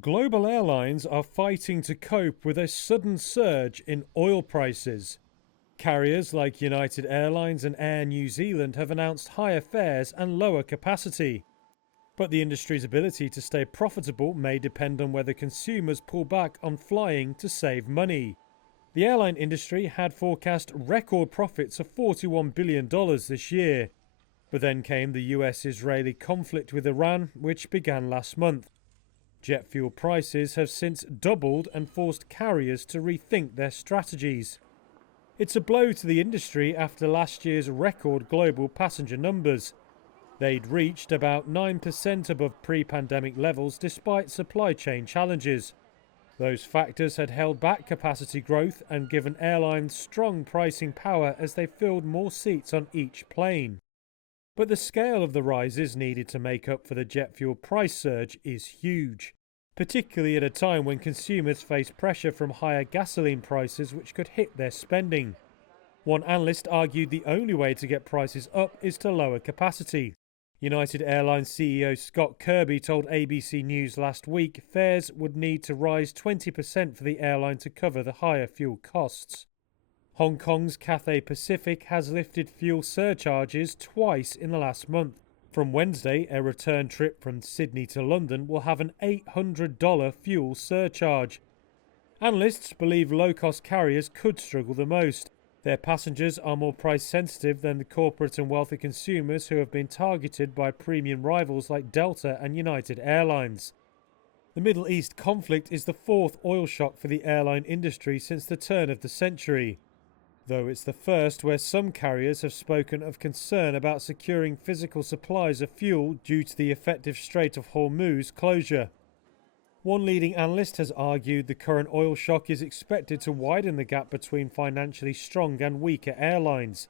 Global airlines are fighting to cope with a sudden surge in oil prices. Carriers like United Airlines and Air New Zealand have announced higher fares and lower capacity. But the industry's ability to stay profitable may depend on whether consumers pull back on flying to save money. The airline industry had forecast record profits of $41 billion this year. But then came the US-Israeli conflict with Iran, which began last month. Jet fuel prices have since doubled and forced carriers to rethink their strategies. It's a blow to the industry after last year's record global passenger numbers. They'd reached about 9% above pre-pandemic levels despite supply chain challenges. Those factors had held back capacity growth and given airlines strong pricing power as they filled more seats on each plane. But the scale of the rises needed to make up for the jet fuel price surge is huge, particularly at a time when consumers face pressure from higher gasoline prices which could hit their spending. One analyst argued the only way to get prices up is to lower capacity. United Airlines CEO Scott Kirby told ABC News last week fares would need to rise 20% for the airline to cover the higher fuel costs. Hong Kong's Cathay Pacific has lifted fuel surcharges twice in the last month. From Wednesday, a return trip from Sydney to London will have an $800 fuel surcharge. Analysts believe low-cost carriers could struggle the most. Their passengers are more price-sensitive than the corporate and wealthy consumers who have been targeted by premium rivals like Delta and United Airlines. The Middle East conflict is the fourth oil shock for the airline industry since the turn of the century, though it's the first where some carriers have spoken of concern about securing physical supplies of fuel due to the effective Strait of Hormuz closure. One leading analyst has argued the current oil shock is expected to widen the gap between financially strong and weaker airlines.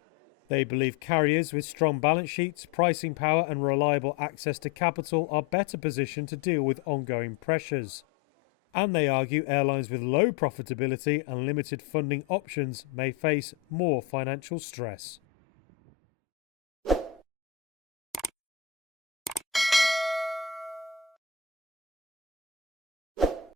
They believe carriers with strong balance sheets, pricing power and reliable access to capital are better positioned to deal with ongoing pressures. And they argue airlines with low profitability and limited funding options may face more financial stress.